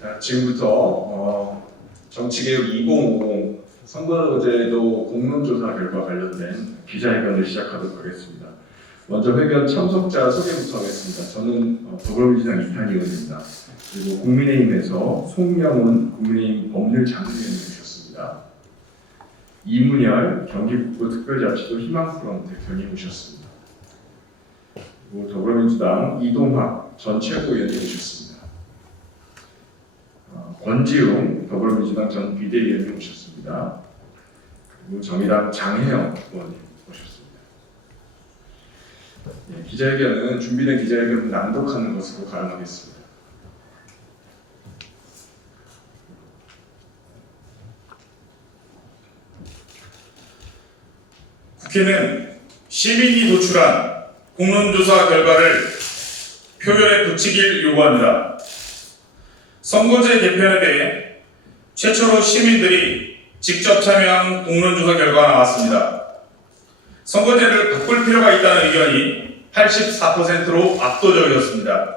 자, 지금부터 정치개혁 2050 선거제도 공론조사 결과 관련된 기자회견을 시작하도록 하겠습니다. 먼저 회견 참석자 소개부터 하겠습니다. 저는 더불어민주당 이탄희 의원입니다. 그리고 국민의힘에서 송명훈 국민의힘 법률장관님이 오셨습니다. 이문열 경기북부 특별자치도 희망프럼 대표님 오셨습니다. 그리고 더불어민주당 이동학 전 최고위원님 오셨습니다. 권지웅 더불어민주당 전 비대위원님 오셨습니다. 그리고 정의당 장혜영 의원님 오셨습니다. 네, 기자회견은 준비된 기자회견을 낭독하는 것으로 가름하겠습니다. 국회는 시민이 도출한 공론조사 결과를 표결에 붙이길 요구합니다. 선거제 개편에 대해 최초로 시민들이 직접 참여한 공론조사 결과가 나왔습니다. 선거제를 바꿀 필요가 있다는 의견이 84%로 압도적이었습니다.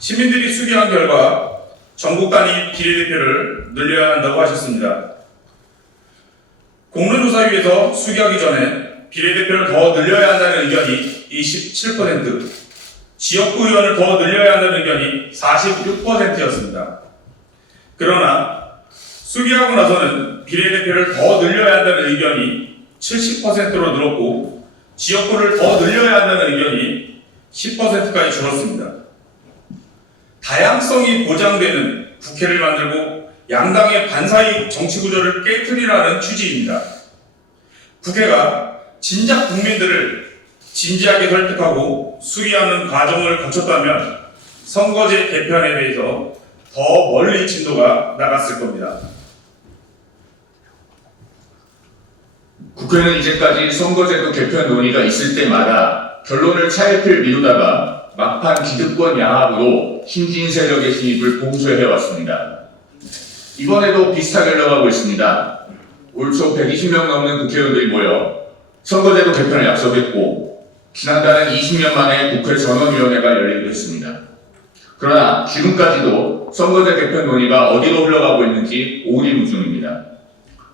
시민들이 수기한 결과 전국 단위 비례대표를 늘려야 한다고 하셨습니다. 공론조사위에서 수기하기 전에 비례대표를 더 늘려야 한다는 의견이 27%, 지역구 의원을 더 늘려야 한다는 의견이 46%였습니다. 그러나 수기하고 나서는 비례대표를 더 늘려야 한다는 의견이 70%로 늘었고 지역구를 더 늘려야 한다는 의견이 10%까지 줄었습니다. 다양성이 보장되는 국회를 만들고 양당의 반사이익 정치구조를 깨트리라는 취지입니다. 국회가 진작 국민들을 진지하게 설득하고 수기하는 과정을 거쳤다면 선거제 개편에 대해서 더 멀리 진도가 나갔을 겁니다. 국회는 이제까지 선거제도 개편 논의가 있을 때마다 결론을 차일피일 미루다가 막판 기득권 야합으로 신진 세력의 진입을 봉쇄해왔습니다. 이번에도 비슷하게 흘러가고 있습니다. 올 초 120명 넘는 국회의원들이 모여 선거제도 개편을 약속했고 지난달엔 20년 만에 국회 전원위원회가 열리기도 했습니다. 그러나 지금까지도 선거제 개편 논의가 어디로 흘러가고 있는지 오리무중입니다.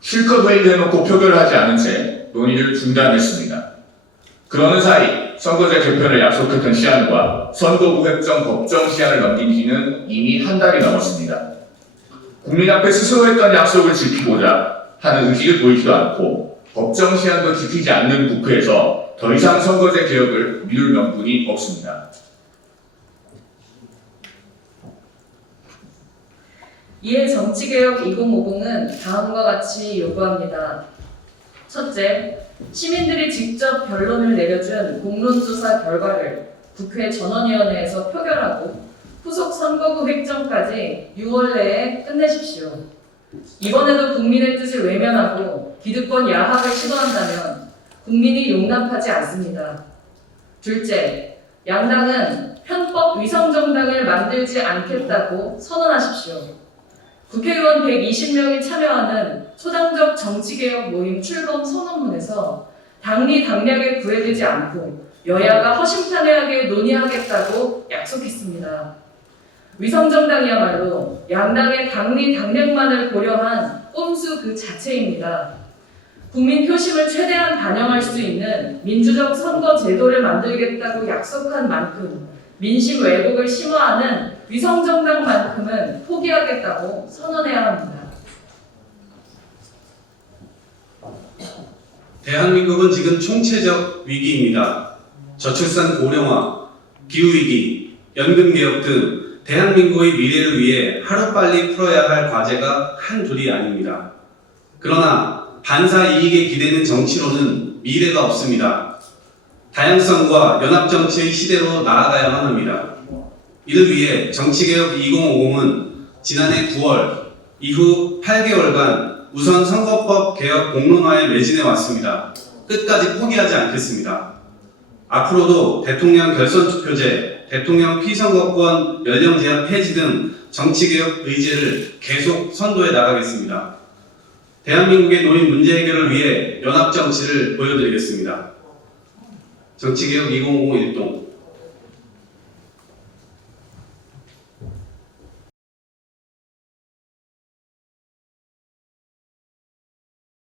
실컷 회의를 해놓고 표결을 하지 않은 채 논의를 중단했습니다. 그러는 사이 선거제 개편을 약속했던 시한과 선거구 획정 법정 시한을 넘긴 지는 이미 한 달이 넘었습니다. 국민 앞에 스스로 했던 약속을 지키고자 하는 의지를 보이지도 않고 법정 시한도 지키지 않는 국회에서 더 이상 선거제 개혁을 미룰 명분이 없습니다. 이에 정치개혁 2050은 다음과 같이 요구합니다. 첫째, 시민들이 직접 변론을 내려준 공론조사 결과를 국회 전원위원회에서 표결하고 후속 선거구 획정까지 6월 내에 끝내십시오. 이번에도 국민의 뜻을 외면하고 기득권 야합을 시도한다면 국민이 용납하지 않습니다. 둘째, 양당은 편법 위성정당을 만들지 않겠다고 선언하십시오. 국회의원 120명이 참여하는 초당적 정치개혁 모임 출범 선언문에서 당리 당략에 구애되지 않고 여야가 허심탄회하게 논의하겠다고 약속했습니다. 위성정당이야말로 양당의 당리 당략만을 고려한 꼼수 그 자체입니다. 국민 표심을 최대한 반영할 수 있는 민주적 선거 제도를 만들겠다고 약속한 만큼 민심 왜곡을 심화하는 위성정당만큼은 포기하겠다고 선언해야 합니다. 대한민국은 지금 총체적 위기입니다. 저출산 고령화, 기후위기, 연금개혁 등 대한민국의 미래를 위해 하루빨리 풀어야 할 과제가 한둘이 아닙니다. 그러나 반사이익에 기대는 정치로는 미래가 없습니다. 다양성과 연합정치의 시대로 나아가야만 합니다. 이를 위해 정치개혁 2050은 지난해 9월 이후 8개월간 우선 선거법 개혁 공론화에 매진해 왔습니다. 끝까지 포기하지 않겠습니다. 앞으로도 대통령 결선투표제, 대통령 피선거권 연령 제한 폐지 등 정치개혁 의제를 계속 선도해 나가겠습니다. 대한민국의 노인 문제 해결을 위해 연합정치를 보여드리겠습니다. 정치개혁 2050 일동